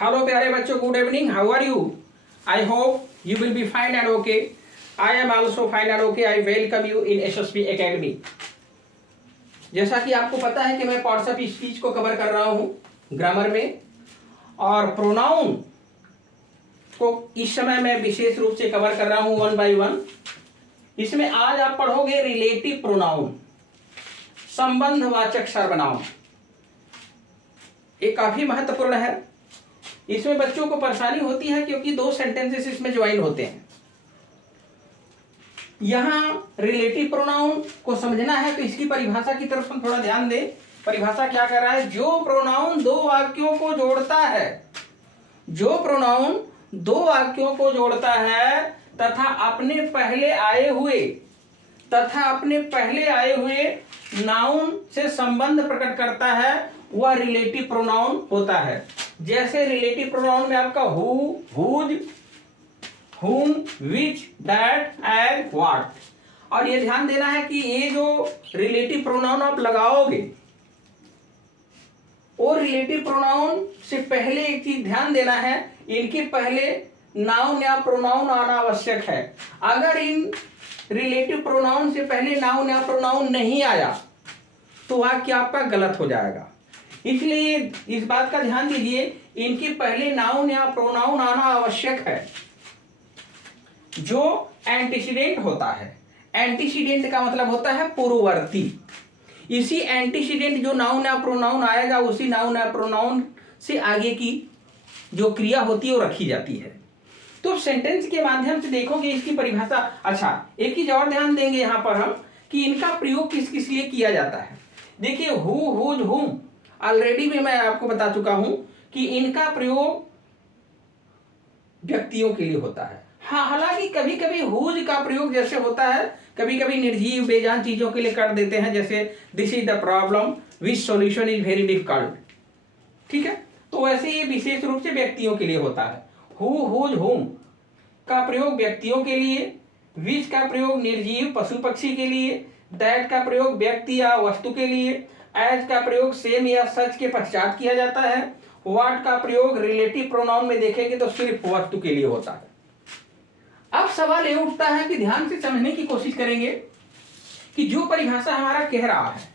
Hello प्यारे बच्चों, good evening. How are you? I hope you will be fine and okay. I am also fine and okay. I welcome you in SSP academy. जैसा कि आपको पता है कि मैं पार्ट्स ऑफ स्पीच को कवर कर रहा हूँ ग्रामर में, और प्रोनाउन को इस समय मैं विशेष रूप से कवर कर रहा हूँ वन बाय वन. इसमें आज आप पढ़ोगे रिलेटिव प्रोनाउन, संबंधवाचक सर्वनाम. ये काफी महत्वपूर्ण है. इसमें बच्चों को परेशानी होती है क्योंकि दो सेंटेंसेस इसमें ज्वाइन होते हैं. यहां रिलेटिव प्रोनाउन को समझना है तो इसकी परिभाषा की तरफ हम थोड़ा ध्यान दें. परिभाषा क्या कर रहा है? जो प्रोनाउन दो वाक्यों को जोड़ता है, जो प्रोनाउन दो वाक्यों को जोड़ता है तथा अपने पहले आए हुए नाउन से संबंध प्रकट करता है, वह रिलेटिव प्रोनाउन होता है. जैसे रिलेटिव प्रोनाउन में आपका who, whose, whom, which, that, and what. और ये ध्यान देना है कि ये जो रिलेटिव प्रोनाउन आप लगाओगे, और रिलेटिव प्रोनाउन से पहले एक चीज ध्यान देना है, इनके पहले नाउन या प्रोनाउन आना आवश्यक है. अगर इन रिलेटिव प्रोनाउन से पहले नाउन या प्रोनाउन नहीं आया तो वाक्य आपका गलत हो जाएगा. इसलिए इस बात का ध्यान दीजिए, इनके पहले नाउन या प्रोनाउन आना आवश्यक है जो एंटीसीडेंट होता है. एंटीसीडेंट का मतलब होता है पूर्ववर्ती. इसी एंटीसीडेंट जो नाउन या प्रोनाउन आएगा, उसी नाउन या प्रोनाउन से आगे की जो क्रिया होती है वो रखी जाती है. तो सेंटेंस के माध्यम से देखोगे इसकी परिभाषा. अच्छा, एक चीज और ध्यान देंगे यहां पर हम कि इनका प्रयोग किस किस लिए किया जाता है. देखिए, हु, हुज, हुम ऑलरेडी भी मैं आपको बता चुका हूं कि इनका प्रयोग व्यक्तियों के लिए होता है. हाँ, हालांकि कभी कभी हुज का प्रयोग जैसे होता है, कभी कभी निर्जीव बेजान चीजों के लिए कर देते हैं, जैसे this is the problem which solution is very difficult. ठीक है, तो वैसे ये विशेष रूप से व्यक्तियों के लिए होता है. हु, हुज, हुम का प्रयोग व्यक्तियों के लिए, विच का प्रयोग निर्जीव पशु पक्षी के लिए, दैट का प्रयोग व्यक्ति या वस्तु के लिए, एज का प्रयोग सेम या सच के पश्चात किया जाता है, व्हाट का प्रयोग रिलेटिव प्रोनाउन में देखेंगे तो सिर्फ वस्तु के लिए होता है. अब सवाल ये उठता है कि ध्यान से समझने की कोशिश करेंगे कि जो परिभाषा हमारा कह रहा है,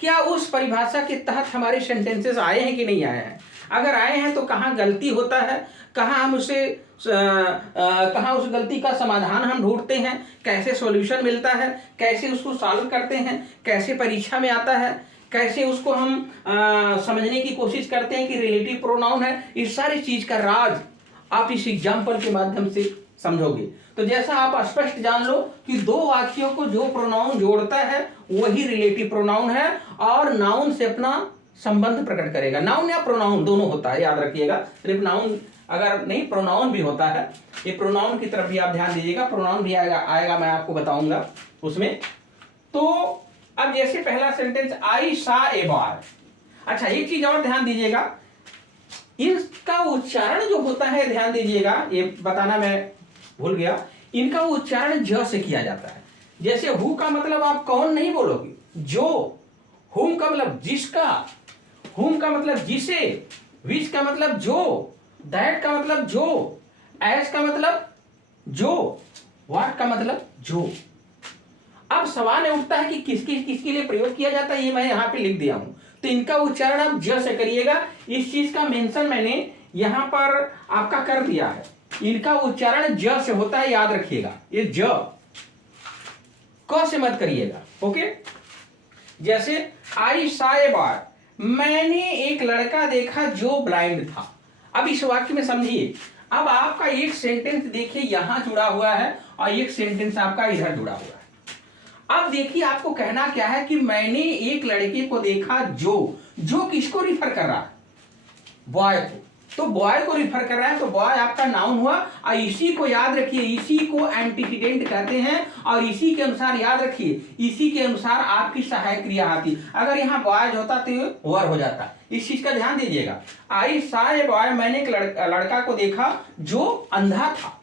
क्या उस परिभाषा के तहत हमारे सेंटेंसेस आए हैं कि नहीं आए हैं. अगर आए हैं तो कहाँ गलती होता है, कहाँ हम कहाँ उस गलती का समाधान हम ढूंढते हैं, कैसे सॉल्यूशन मिलता है, कैसे उसको सॉल्व करते हैं, कैसे परीक्षा में आता है, कैसे उसको हम समझने की कोशिश करते हैं कि रिलेटिव प्रोनाउन है. इस सारी चीज का राज आप इस एग्जाम्पल के माध्यम से समझोगे. तो जैसा आप स्पष्ट जान लो कि दो वाक्यों को जो प्रोनाउन जोड़ता है वही रिलेटिव प्रोनाउन है और नाउन से अपना संबंध प्रकट करेगा. नाउन या प्रोनाउन दोनों होता है, याद रखिएगा. सिर्फ नाउन अगर नहीं, प्रोनाउन भी होता है. ये प्रोनाउन की तरफ भी आप ध्यान दीजिएगा. प्रोनाउन भी आएगा मैं आपको बताऊंगा उसमें. तो अब जैसे पहला सेंटेंस, आई सा ए बॉय. अच्छा, एक चीज और ध्यान दीजिएगा, इसका उच्चारण जो होता है, ध्यान दीजिएगा, ये बताना मैं भूल गया, इनका उच्चारण ज से किया जाता है. जैसे हु का मतलब आप कौन नहीं बोलोगे, जो. हुम का मतलब जिसका, हुम का मतलब जिसे, विच का मतलब जो, दैट का मतलब जो, एज का मतलब जो, व्हाट का मतलब जो. अब सवाल ये उठता है कि किसके लिए प्रयोग किया जाता है, ये मैं यहाँ पे लिख दिया हूं. तो इनका उच्चारण आप ज से करिएगा. इस चीज का मेंशन मैंने यहां पर आपका कर दिया है. इनका उच्चारण ज से होता है, याद रखिएगा. ये ज, क से मत करिएगा. ओके. जैसे आई सा ए बॉय, मैंने एक लड़का देखा जो ब्लाइंड था. अब इस वाक्य में समझिए, अब आपका एक सेंटेंस देखिए यहां जुड़ा हुआ है और एक सेंटेंस आपका इधर जुड़ा हुआ है. अब देखिए आपको कहना क्या है कि मैंने एक लड़के को देखा जो किसको रिफर कर रहा है, बॉय को. तो बॉय को रिफर कर रहा है, तो बॉय आपका नाउन हुआ. और इसी को याद रखिए, इसी को एंटीसीडेंट कहते हैं और इसी के अनुसार याद रखिए, इसी के अनुसार आपकी सहायक क्रिया आती. अगर यहाँ बॉयज होता तो वर हो जाता. इस चीज का ध्यान दीजिएगा. आई सा ए बॉय, मैंने एक लड़का को देखा जो अंधा था.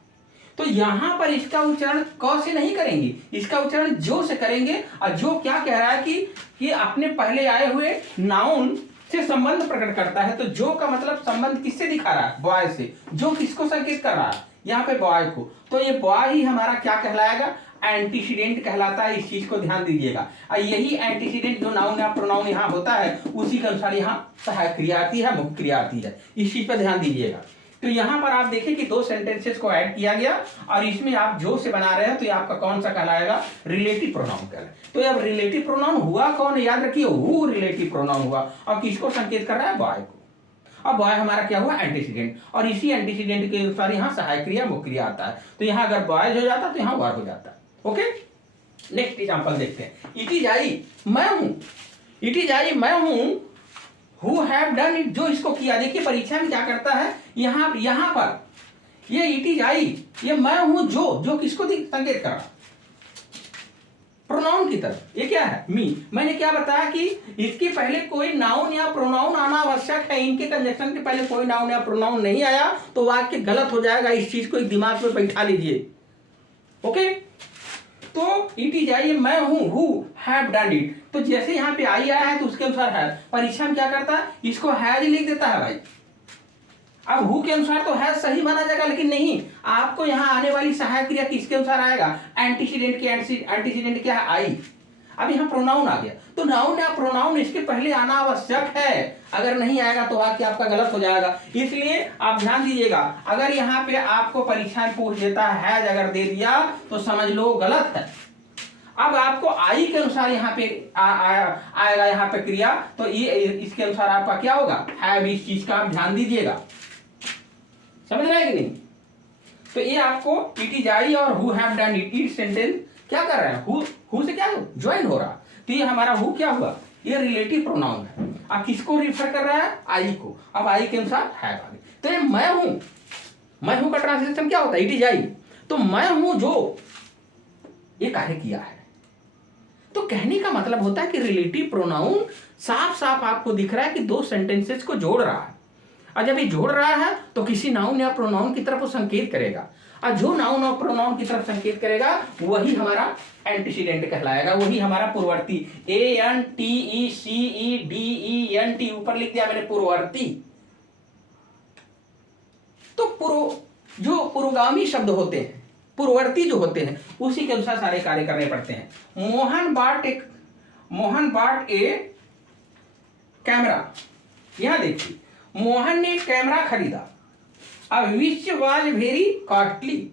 तो यहां पर इसका उच्चारण क से नहीं करेंगे, इसका उच्चारण जो से करेंगे. और जो क्या कह रहा है कि अपने पहले आए हुए नाउन से संबंध प्रकट करता है। तो जो का मतलब संबंध किससे दिखा रहा है? बॉय से। जो किसको संकेत कर रहा है? यहाँ पे बॉय को। तो ये बॉय ही हमारा क्या कहलाएगा? एंटीसीडेंट कहलाता है। इस चीज को ध्यान दीजिएगा। और यही एंटीसीडेंट जो नाउन या प्रोनाउन यहाँ होता है उसी के अनुसार यहाँ सहायक क्रिया आती है, मुख्य क्रिया आती है। इस चीज पर ध्यान दीजिएगा। तो यहाँ पर आप देखें कि दो सेंटेंसेस को ऐड किया गया और इसमें आप जो से बना रहे हैं तो ये आपका कौन सा कहलाएगा? रिलेटिव प्रोनाउन कहलाएगा। तो अब रिलेटिव प्रोनाउन हुआ कौन? याद रखिए, हु रिलेटिव प्रोनाउन हुआ और किसको संकेत कर रहा है? बॉय को। अब बॉय हमारा क्या हुआ? एंटीसीडेंट। और इसी एंटीसीडेंट के अनुसार यहाँ सहायक क्रिया, मुख्य क्रिया आता है। तो यहाँ अगर बॉयज हो जाता तो यहाँ वर हो जाता है। ओके, नेक्स्ट एग्जांपल देखते हैं। इट इज आई, मैं हूं। इट इज आई, मैं हूं। हु हैव डन इट, जो इसको किया। देखिए परीक्षा में क्या करता है, यहां पर ये इट इज आई, ये मैं हूं जो किसको संकेत कर रहा? प्रोनाउन की तरफ। ये क्या है? मी। मैंने क्या बताया कि इसके पहले कोई नाउन या प्रोनाउन आना आवश्यक है। इनके कंजक्शन के पहले कोई नाउन या प्रोनाउन नहीं आया तो वाक्य गलत हो जाएगा। इस चीज को एक दिमाग में बैठा लीजिए। ओके, तो इट इज आई, मैं हूं। Who have done it. तो जैसे यहाँ पे आई आया है तो उसके अनुसार है। परीक्षा में क्या करता है? इसको हैज लिख देता है भाई। अब हु के अनुसार तो हैज सही माना जाएगा, लेकिन नहीं, आपको यहाँ आने वाली सहायक क्रिया किसके अनुसार आएगा? एंटीसीडेंट के। एंटीसीडेंट क्या है? आई। अब यहाँ प्रोनाउन आ गया तो नाउन या प्रोनाउन इसके पहले आना आवश्यक है। अगर नहीं आएगा तो वाक्य आपका गलत हो जाएगा। इसलिए आप ध्यान दीजिएगा, अगर यहाँ पे आपको परीक्षा में पूछ देता है अगर दे दिया तो समझ लो गलत है। अब आपको आई के अनुसार यहाँ पे आएगा यहाँ पे क्रिया, तो ये इसके अनुसार आपका क्या होगा? हैव। इस चीज का आप ध्यान दीजिएगा। समझ रहे हैं कि नहीं? तो ये आपको इट इज आई और who have done it, it sentence क्या कर रहे हैं? हु से क्या ज्वाइन हो रहा। तो ये हमारा हु क्या हुआ? ये रिलेटिव प्रोनाउन है। अब किसको रिफर कर रहा है? आई को। अब आई के अनुसार हैव आ गया। तो ये मैं हूं का ट्रांसलेशन क्या होता है? It is I. तो मैं हूं जो ये कार्य किया है। तो कहने का मतलब होता है कि रिलेटिव प्रोनाउन साफ साफ आपको दिख रहा है कि दो सेंटेंसेस को जोड़ रहा है। और जब ये जोड़ रहा है तो किसी नाउन या प्रोनाउन की तरफ वो संकेत करेगा। और जो नाउन और प्रोनाउन की तरफ संकेत करेगा वही हमारा एंटीसीडेंट कहलाएगा, वही हमारा पूर्ववर्ती। ANTECEDENT ऊपर लिख दिया मैंने, पूर्ववर्ती। तो जो पुरोगामी शब्द होते हैं, पूर्ववर्ती जो होते हैं, उसी के अनुसार सारे कार्य करने पड़ते हैं। मोहन बाट ए कैमरा। यहां देखिए, मोहन ने कैमरा खरीदा। अब विच वाज वेरी कॉस्टली।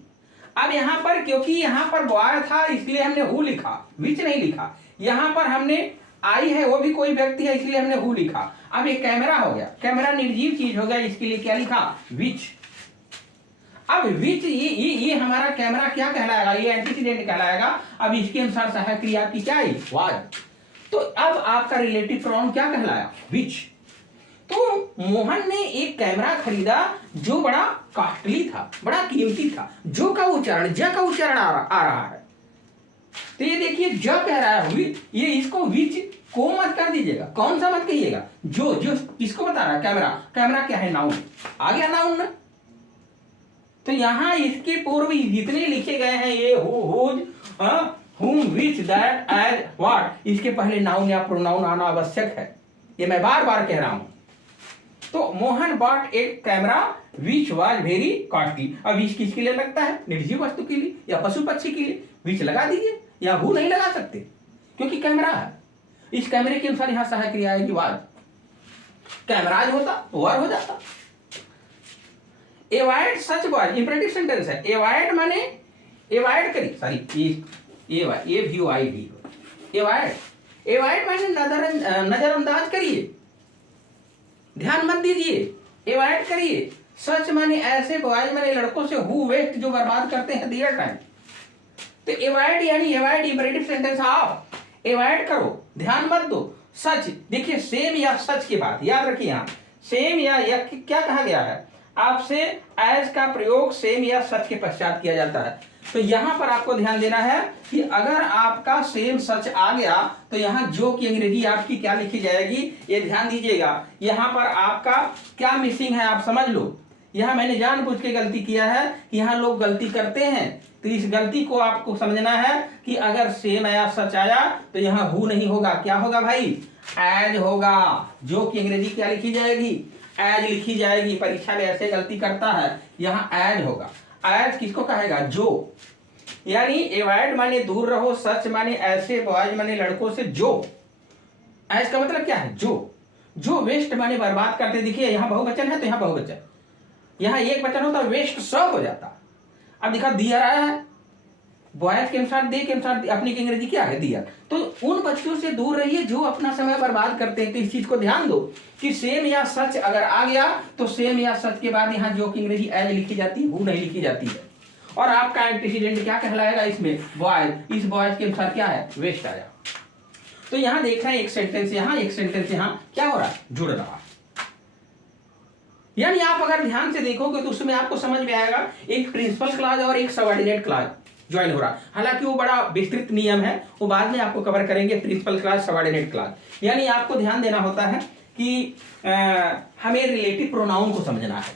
अब यहां पर क्योंकि यहां पर बॉय था इसलिए हमने हु लिखा, विच नहीं लिखा। यहां पर हमने आई है, वो भी कोई व्यक्ति है, इसलिए हमने हु लिखा। अब ये कैमरा हो गया, कैमरा निर्जीव चीज हो गया, इसके लिए क्या लिखा? विच। अब विच ये हमारा कैमरा क्या कहलाएगा? ये एंटीसीडेंट कहलाएगा। अब इसके अनुसार सहायक क्रिया की क्या आई? वाज। तो अब आपका रिलेटिव प्रोनाउन क्या कहलाया? विच। तो मोहन ने एक कैमरा खरीदा जो बड़ा कॉस्टली था, बड़ा कीमती था। जो का उच्चारण, ज का उच्चारण आ रहा है। तो ये देखिए ज कह रहा है, ये इसको विच को मत कर दीजिएगा। कौन सा मत कहिएगा? जो किसको बता रहा है? कैमरा क्या है? नाउन। आ गया नाउन ना। तो यहां इसके पूर्व जितने लिखे गए हैं ये whom, which, that, as, what, इसके पहले नाउन या प्रोनाउन आना आवश्यक है। ये मैं बार बार कह रहा हूं। तो मोहन बॉट एक camera which was very costly. अब विच किसके लिए लगता है? निर्जीव वस्तु के लिए या पशु पक्षी के लिए। विच लगा दीजिए, या हु नहीं लगा सकते क्योंकि कैमरा है। इस कैमरे के अनुसार यहां सहायक क्रिया आएगी वाज। कैमराज होता वर हो जाता। एवॉइड सच बॉयज, इंपरेटिव सेंटेंस है। एवॉइड माने एवॉइड करिए, सॉरी एवॉइड माने नजरअंदाज करिए, ध्यान मत दीजिए, एवॉइड करिए। सच माने ऐसे बॉयज माने लड़कों से हु वेस्ट जो बर्बाद करते हैं दियर टाइम। तो एवॉइड यानी एवॉइड इंपरेटिव सेंटेंस, आप एवॉइड करो, ध्यान मत दो। सच देखिए, सेम या सच की बात याद रखिए। यहाँ सेम या क्या कहा गया है? आपसे एज का प्रयोग सेम या सच के पश्चात किया जाता है। तो यहां पर आपको ध्यान देना है कि अगर आपका सेम सच आ गया तो यहां जो की अंग्रेजी आपकी क्या लिखी जाएगी, ये ध्यान दीजिएगा। यहां पर आपका क्या मिसिंग है आप समझ लो। यहां मैंने जानबूझ के गलती किया है कि यहां लोग गलती करते हैं, तो इस गलती को आपको समझना है कि अगर सेम या सच आया तो यहां हु नहीं होगा, क्या होगा भाई? एज होगा, जो की अंग्रेजी क्या लिखी जाएगी, एज लिखी जाएगी। परीक्षा में ऐसे गलती करता है, यहाँ एज होगा। एज किसको कहेगा, जो, यानी एवॉइड माने दूर रहो, सच माने ऐसे, बॉयज माने लड़कों से, जो। एज का मतलब क्या है, जो वेस्ट माने बर्बाद करते। देखिए यहाँ बहुवचन है तो यहाँ बहुवचन, यहाँ एक वचन होता वेस्ट सब हो जाता। अब देखा दियर आया है, बॉयज के अनुसार, दे के अनुसार अपनी की अंग्रेजी क्या है, दियर। तो उन बच्चों से दूर रहिए जो अपना समय बर्बाद करते हैं। तो इस चीज को ध्यान दो कि सेम या सच अगर आ गया तो सेम या सच के बाद यहाँ जो की अंग्रेजी एज लिखी जाती है, हु नहीं लिखी जाती है। और आपका एंटीसीडेंट क्या कहलाएगा इसमें, बॉयज। इस बॉयज के अनुसार क्या है, वेस्ट आया। तो यहां देख रहे हैं एक सेंटेंस यहां, एक सेंटेंस यहां, क्या हो रहा है, जुड़ रहा है। यानी आप अगर ध्यान से देखोगे तो उसमें आपको समझ में आएगा एक प्रिंसिपल क्लॉज और एक सबऑर्डिनेट क्लॉज ज्वाइन हो रहा है। हालांकि वो बड़ा विस्तृत नियम है, वो बाद में आपको कवर करेंगे, प्रिंसिपल क्लॉज सबऑर्डिनेट क्लॉज। यानी आपको ध्यान देना होता है कि हमें रिलेटिव प्रोनाउन को समझना है,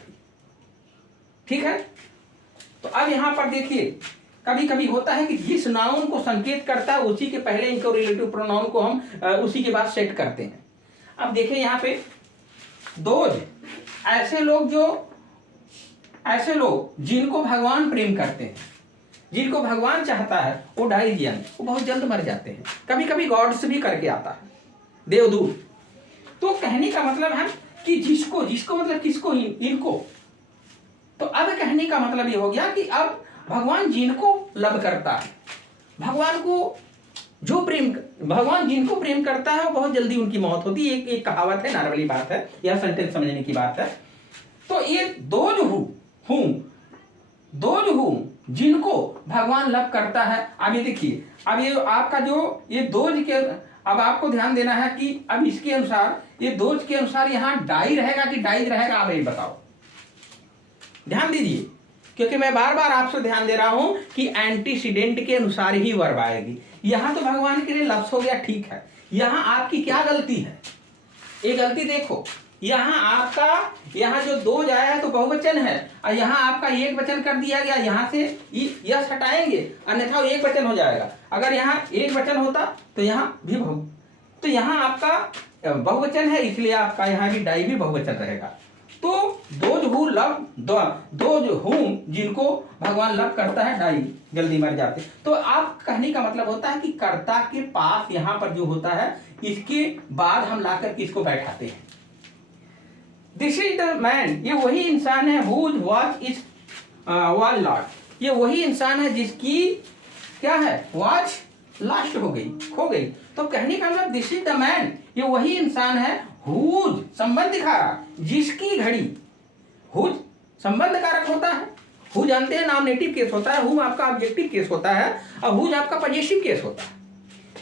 ठीक है। तो अब यहां पर देखिए कभी कभी होता है कि जिस नाउन को संकेत करता है उसी के पहले इनको रिलेटिव प्रोनाउन को हम उसी के बाद सेट करते हैं। अब देखिए यहाँ पे दोज, ऐसे लोग जिनको भगवान प्रेम करते हैं, जिनको भगवान चाहता है, वो डाइजियन, वो बहुत जल्द मर जाते हैं। कभी कभी गॉड्स भी करके आता है, देवदूत। तो कहने का मतलब है कि जिसको मतलब किसको, इनको। तो अब कहने का मतलब ये हो गया कि अब भगवान जिनको लव करता है, भगवान जिनको प्रेम करता है वो बहुत जल्दी उनकी मौत होती है। एक कहावत है, नॉर्मली बात है, यह सेंटेंस समझने की बात है। तो ये दोज हूं जिनको भगवान लव करता है। अब ये देखिए, अब ये आपका जो ये दोज के, अब आपको ध्यान देना है कि अब इसके अनुसार, ये दोज के अनुसार यहाँ डाई रहेगा कि डाइज रहेगा, आप ये बताओ, ध्यान दीजिए, क्योंकि मैं बार बार आपसे ध्यान दे रहा हूं कि एंटीसीडेंट के अनुसार ही वर्ब आएगी। यहां तो भगवान के लिए लफ्ज हो गया, ठीक है। यहां आपकी क्या गलती है, ये गलती देखो, यहाँ जो दो आया है तो बहुवचन है, और यहाँ आपका एक वचन कर दिया गया। यहाँ से यस हटाएंगे, अन्यथा एक वचन हो जाएगा। अगर यहाँ एक वचन होता तो यहाँ भी तो यहाँ आपका बहुवचन है, इसलिए आपका यहाँ भी डाई भी बहुवचन रहेगा। तो दोज हूं जिनको भगवान लव करता है, डाई जल्दी मर जाते। तो आप कहने का मतलब होता है कि कर्ता के पास यहाँ पर जो होता है, इसके बाद हम लाकर के इसको बैठाते हैं। दिस इज द मैन, ये वही इंसान है, whose watch is was lost, ये वही इंसान है जिसकी क्या है, वॉच लास्ट हो गई, खो गई। तो कहने का मतलब दिस इज द मैन, ये वही इंसान है, हुज संबंध दिखा रहा, जिसकी घड़ी, हुज संबंध कारक होता है, हु जानते हैं नॉमिनेटिव केस होता है, हु आपका ऑब्जेक्टिव केस होता है, और हुज आपका पजेसिव केस होता है।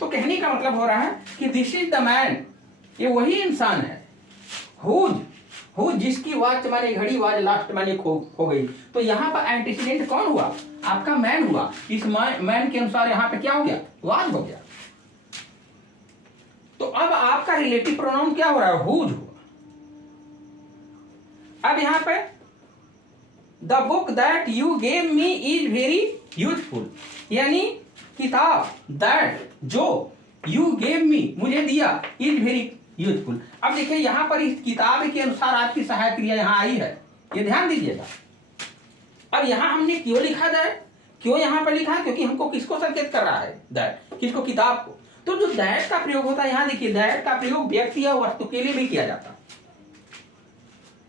तो कहने का मतलब हो रहा है कि दिस इज द मैन, ये वही इंसान है, हुज जिसकी वॉच माने घड़ी, वॉच लास्ट माने खो गई। तो यहाँ पर एंटीसीडेंट कौन हुआ, आपका मैन हुआ। इस मैन के अनुसार यहाँ पे क्या हो गया, वॉच हो गया। तो अब आपका रिलेटिव प्रोनाउन क्या हो रहा है, हुज हुआ। अब यहाँ पे the book that you gave me is very useful, यानी किताब दैट जो यू गेव मी मुझे दिया, इज वेरी यूजफुल। अब देखिए यहाँ पर इस किताब के अनुसार आपकी सहायक क्रिया यहाँ आई है, ये ध्यान दीजिएगा। अब यहाँ हमने क्यों लिखा दैट, क्यों यहाँ पर लिखा, क्योंकि हमको किसको संकेत कर रहा है, दैट, किसको, किताब को। तो जो दैट का प्रयोग होता है, यहाँ देखिए दैट का प्रयोग व्यक्ति या वस्तु के लिए भी किया जाता है,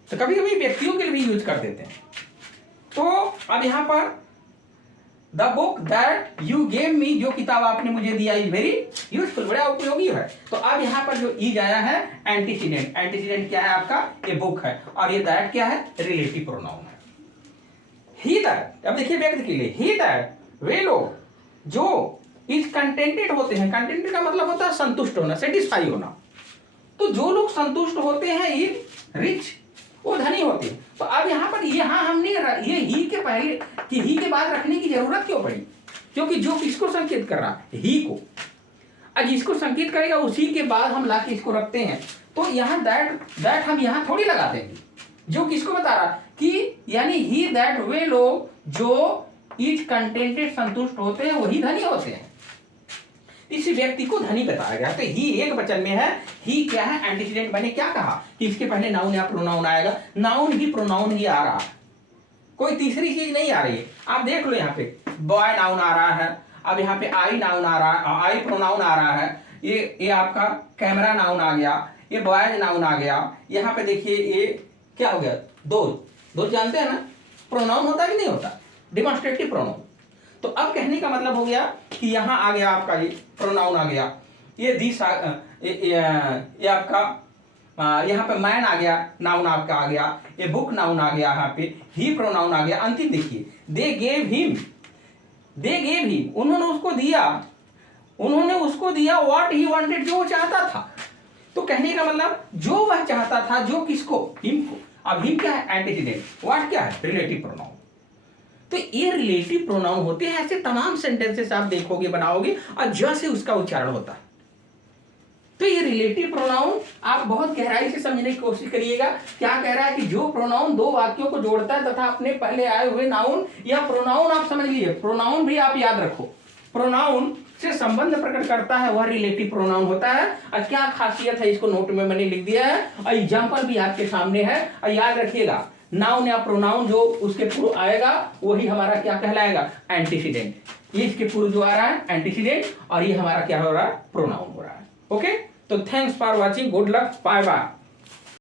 तो कभी कभी व्यक्तियों के लिए भी यूज कर देते हैं। तो अब यहाँ पर the book that you gave me, जो किताब आपने मुझे दिया, इज वेरी यूजफुल, बड़ा उपयोगी है। तो अब यहाँ पर जो इज आया है एंटीसीडेंट, एंटीसीडेंट क्या है आपका, ये बुक है, और ये दैट क्या है, रिलेटिव प्रोनाउन है। ही दैट, अब देखिए व्यक्ति के लिए, ही दैट, वे लोग जो इज कंटेंटेड होते हैं, कंटेंटेड का मतलब होता है संतुष्ट होना, सेटिस्फाई होना। तो जो लोग संतुष्ट होते हैं, इज रिच, वो धनी होते हैं। तो अब यहाँ पर यहाँ हमने ये ही के पहले कि ही के बाद रखने की जरूरत क्यों पड़ी, क्योंकि जो किसको संकेत कर रहा है, ही को, और जिसको संकेत करेगा उसी के बाद हम लाके इसको रखते हैं। तो यहाँ दैट हम यहाँ थोड़ी लगा देंगे, जो किसको बता रहा कि यानी ही दैट, वे लोग जो इज कंटेंटेड संतुष्ट होते हैं वही धनी होते हैं। इस व्यक्ति को धनी बताया गया। तो ही एक वचन में है, ही क्या है, एंटीसीडेंट। मैंने क्या कहा कि इसके पहले नाउन या प्रोनाउन आएगा, नाउन ही प्रोनाउन ही आ रहा है, कोई तीसरी चीज नहीं आ रही है। आप देख लो यहाँ पे बॉय नाउन आ रहा है, अब यहाँ पे आई नाउन आ रहा है, आई प्रोनाउन आ रहा है, ये आपका कैमरा नाउन आ गया, ये बॉयज नाउन आ गया। यहाँ पे देखिए ये क्या हो गया, दो जानते हैं ना प्रोनाउन होता है कि नहीं होता, डिमॉन्स्ट्रेटिव प्रोनाउन। तो अब कहने का मतलब हो गया कि यहाँ आ गया आपका ये प्रोनाउन आ गया, ये दिस ये आपका यहाँ पे मैन आ गया, नाउन आपका आ गया, ये बुक नाउन आ गया, यहाँ पे ही प्रोनाउन आ गया। अंतिम देखिए, दे गेव हिम, उन्होंने उसको दिया व्हाट ही वांटेड, जो वो चाहता था। तो कहने का मतलब जो वह चाहता था, जो किसको, हिम को। अब हिम क्या है, एंटीसीडेंट, व्हाट क्या है, रिलेटिव प्रोनाउन। तो ये रिलेटिव प्रोनाउन होते हैं, ऐसे तमाम सेंटेंसेस आप देखोगे बनाओगे और जैसे उसका उच्चारण होता है। तो ये रिलेटिव प्रोनाउन आप बहुत गहराई से समझने की कोशिश करिएगा। क्या कह रहा है कि जो प्रोनाउन दो वाक्यों को जोड़ता है तथा अपने पहले आए हुए नाउन या प्रोनाउन, आप समझ लीजिए प्रोनाउन भी आप याद रखो, प्रोनाउन से संबंध प्रकट करता है, वह रिलेटिव प्रोनाउन होता है। और क्या खासियत है, इसको नोट में मैंने लिख दिया है और एग्जाम्पल भी आपके सामने है। और याद रखिएगा, नाउन या प्रोनाउन जो उसके पूर्व आएगा वही हमारा क्या कहलाएगा, एंटीसीडेंट। ये इसके पूर्व जो आ रहा है एंटीसीडेंट, और ये हमारा क्या हो रहा है, प्रोनाउन हो रहा है। ओके, तो thanks for watching, good luck, bye bye.